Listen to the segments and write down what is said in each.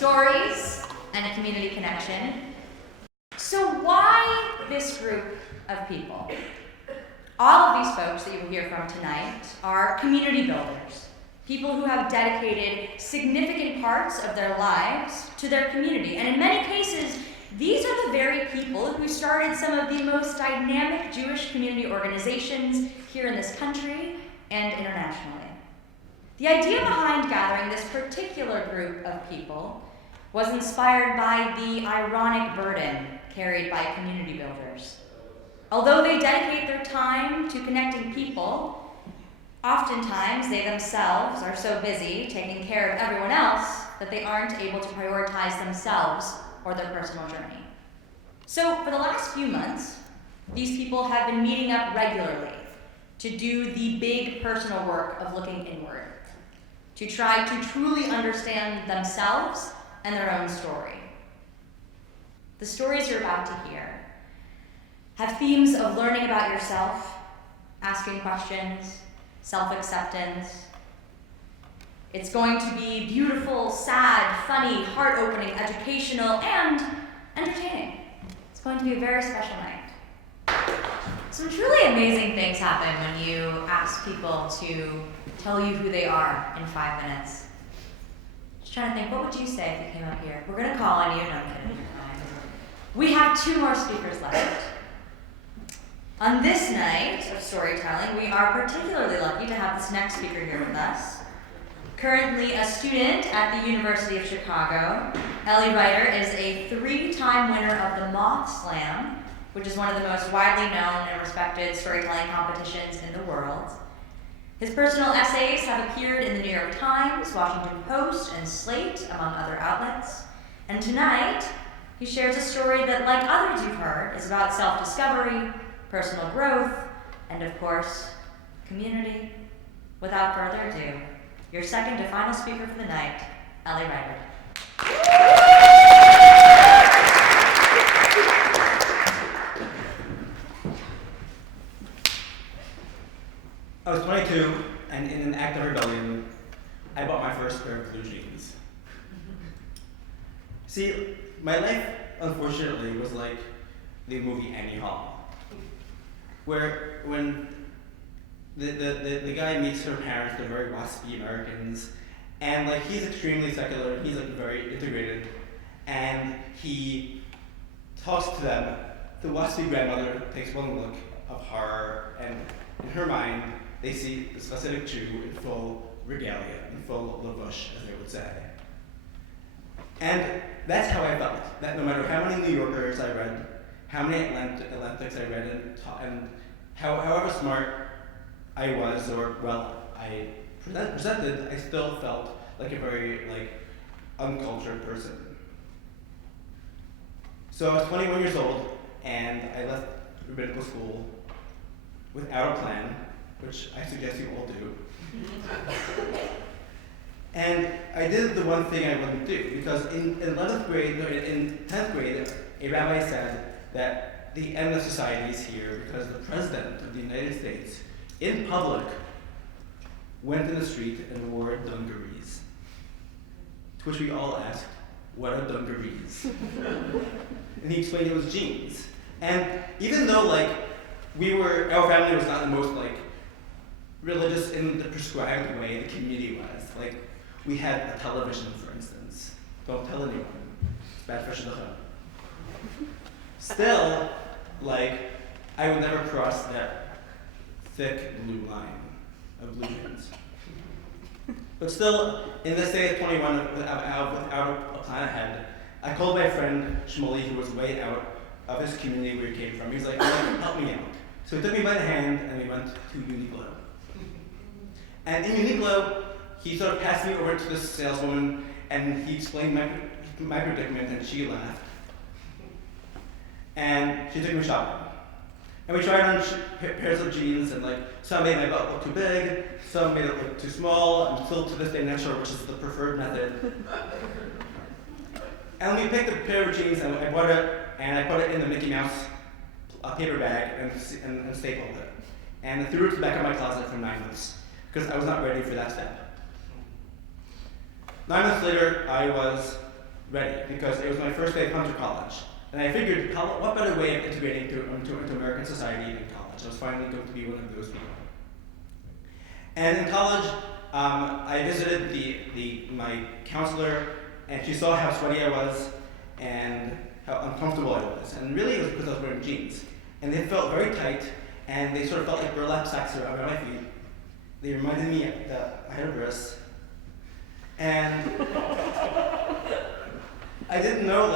stories, and community connection. So why this group of people? All of these folks that you will hear from tonight are community builders, people who have dedicated significant parts of their lives to their community. And in many cases, these are the very people who started some of the most dynamic Jewish community organizations here in this country and internationally. The idea behind gathering this particular group of people was inspired by the ironic burden carried by community builders. Although they dedicate their time to connecting people, oftentimes they themselves are so busy taking care of everyone else that they aren't able to prioritize themselves or their personal journey. So for the last few months, these people have been meeting up regularly to do the big personal work of looking inward, to try to truly understand themselves and their own story. The stories you're about to hear have themes of learning about yourself, asking questions, self-acceptance. It's going to be beautiful, sad, funny, heart-opening, educational, and entertaining. It's going to be a very special night. Some truly amazing things happen when you ask people to tell you who they are in 5 minutes. Just trying to think, what would you say if you came up here? We're going to call on you. No, I'm kidding. We have 2 more speakers left. On this night of storytelling, we are particularly lucky to have this next speaker here with us. Currently a student at the University of Chicago, Eli Reiter is a 3-time winner of the Moth Slam, which is one of the most widely known and respected storytelling competitions in the world. His personal essays have appeared in the New York Times, Washington Post, and Slate, among other outlets. And tonight, he shares a story that, like others you've heard, is about self-discovery, personal growth, and of course, community. Without further ado, your second to final speaker for the night, Eli Reiter. I was 22, and in an act of rebellion, I bought my first pair of blue jeans. See, my life, unfortunately, was like the movie Annie Hall, where when the guy meets her parents, they're very waspy Americans, and like he's extremely secular, he's like very integrated, and he talks to them. The waspy grandmother takes one look of horror, and in her mind, they see this Hasidic Jew in full regalia, in full lavush, as they would say. And that's how I felt, that no matter how many New Yorkers I read, how many Atlantics I read, and however smart I was, or well, I presented, I still felt like a very uncultured person. So I was 21 years old, and I left rabbinical school without a plan, which I suggest you all do. And I did the one thing I wouldn't do, because in 11th grade, in 10th grade, a rabbi said that the end of society is here because the President of the United States, in public, went in the street and wore dungarees. To which we all asked, what are dungarees? And he explained it was jeans. And even though our family was not the most religious in the prescribed way the community was. We had a television, for instance. Don't tell anyone. It's bad for shidduchim. Still, I would never cross that thick blue line of blue jeans. But still, in this day at 21, without a plan ahead, I called my friend Shmuley, who was way out of his community where he came from. He was like, help me out. So he took me by the hand and we went to Uniqlo. And in Uniqlo, he sort of passed me over to this saleswoman and he explained my predicament and she laughed. And she took me shopping. And we tried on pairs of jeans and some made my butt look too big, some made it look too small. I'm still to this day not sure which is the preferred method. And we picked a pair of jeans and I bought it and I put it in the Mickey Mouse paper bag and stapled it. And I threw it to the back of my closet for 9 months because I was not ready for that step. 9 months later, I was ready because it was my first day of Hunter College. And I figured, what better way of integrating into American society than college? I was finally going to be one of those people. And in college, I visited my counselor, and she saw how sweaty I was and how uncomfortable I was. And really, it was because I was wearing jeans. And they felt very tight, and they sort of felt like burlap sacks around my feet. They reminded me that I had a bris. And I didn't know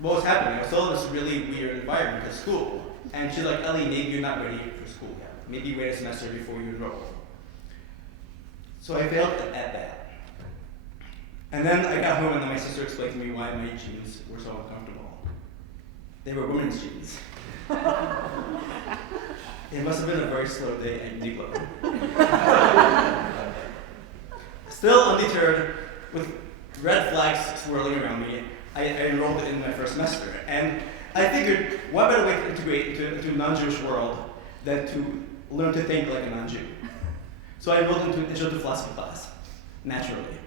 what was happening. I was still in this really weird environment at school. And she's like, Ellie, maybe you're not ready for school yet. Maybe wait a semester before you enroll. So I failed at that. And then I got home and then my sister explained to me why my jeans were so uncomfortable. They were women's jeans. It must have been a very slow day at Uniqlo. Still undeterred, with red flags swirling around me, I enrolled in my first semester. And I figured, what better way to integrate into a non-Jewish world than to learn to think like a non-Jew? So I enrolled into an Intro to Philosophy class, naturally.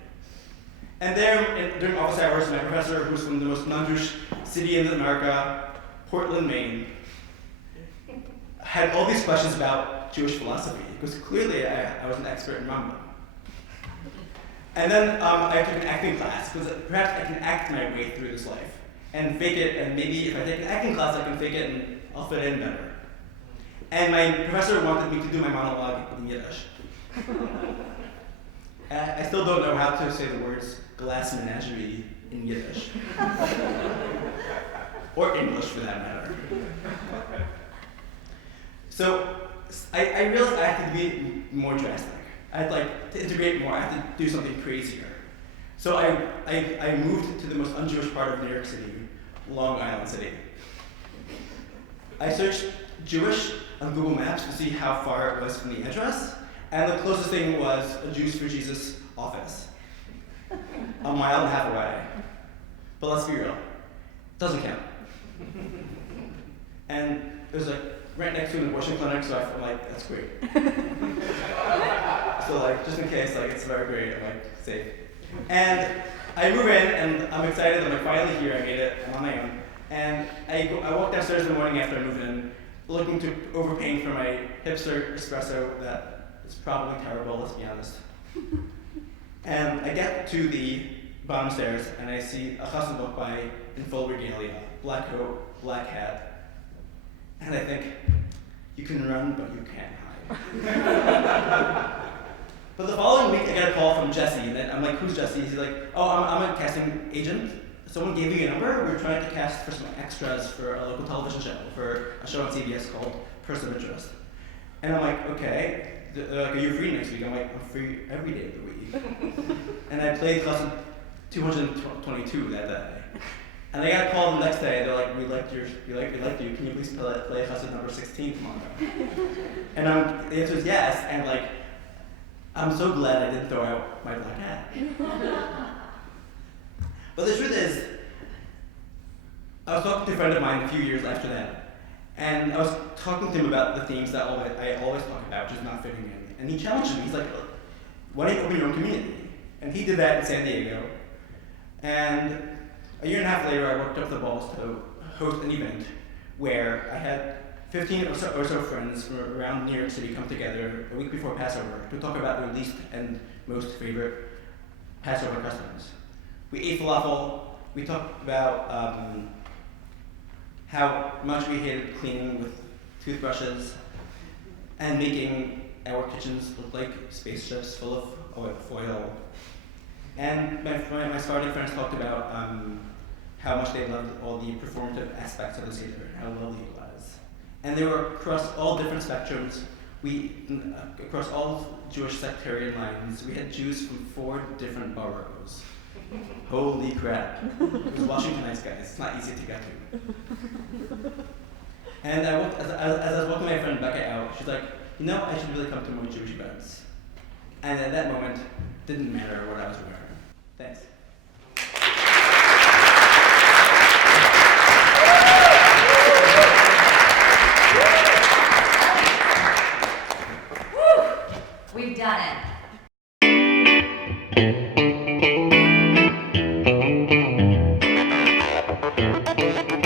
And there, during office hours, my professor, who's from the most non-Jewish city in America, Portland, Maine, had all these questions about Jewish philosophy, because clearly I was an expert in Rambam. And then I took an acting class, because perhaps I can act my way through this life, and fake it, and maybe if I take an acting class, I can fake it and I'll fit in better. And my professor wanted me to do my monologue in Yiddish. I still don't know how to say the words glass menagerie in Yiddish. Or English for that matter. So I realized I had to be more drastic. I'd like to integrate more, I had to do something crazier. So I moved to the most un-Jewish part of New York City, Long Island City. I searched Jewish on Google Maps to see how far it was from the address, and the closest thing was a Jews for Jesus office, a mile and a half away. But let's be real, it doesn't count. And it was right next to an abortion clinic, so I'm like, that's great. So just in case, it's very great, I'm safe. And I move in, and I'm excited, I'm finally here, I made it, I'm on my own. And I walk downstairs in the morning after I move in, looking to overpaying for my hipster espresso that is probably terrible, let's be honest. And I get to the bottom stairs, and I see a chassid book by in full regalia, black coat, black hat. And I think, you can run, but you can't hide. But the following week, I get a call from Jesse, and I'm like, who's Jesse? He's like, oh, I'm a casting agent. Someone gave you a number. We're trying to cast for some extras for a local television show, for a show on CBS called Person of Interest. And I'm like, okay. Are you free next week? I'm like, I'm free every day of the week. And I played lesson 222 that day. And I got a call the next day. They're like, we liked you. Can you please play lesson number 16 tomorrow? And the answer is yes. And I'm so glad I didn't throw out my black hat. But the truth is, I was talking to a friend of mine a few years after that, and I was talking to him about the themes that I always talk about, just not fitting in. And he challenged me. He's like, why don't you open your own community? And he did that in San Diego. And a year and a half later, I worked up the balls to host an event where I had 15 or so friends from around New York City come together a week before Passover to talk about their least and most favorite Passover customs. We ate falafel, we talked about how much we hated cleaning with toothbrushes and making our kitchens look like spaceships full of foil. And my starting friends talked about how much they loved all the performative aspects of the Seder and how lovely it was. And they were across all different spectrums. Across all Jewish sectarian lines, we had Jews from 4 different boroughs. Holy crap. It was Washingtonites, guys. It's not easy to get to. And as I was walking my friend Becca out, she's like, I should really come to more Jewish events. And at that moment, it didn't matter what I was wearing. Thanks. We've done it. Thank you.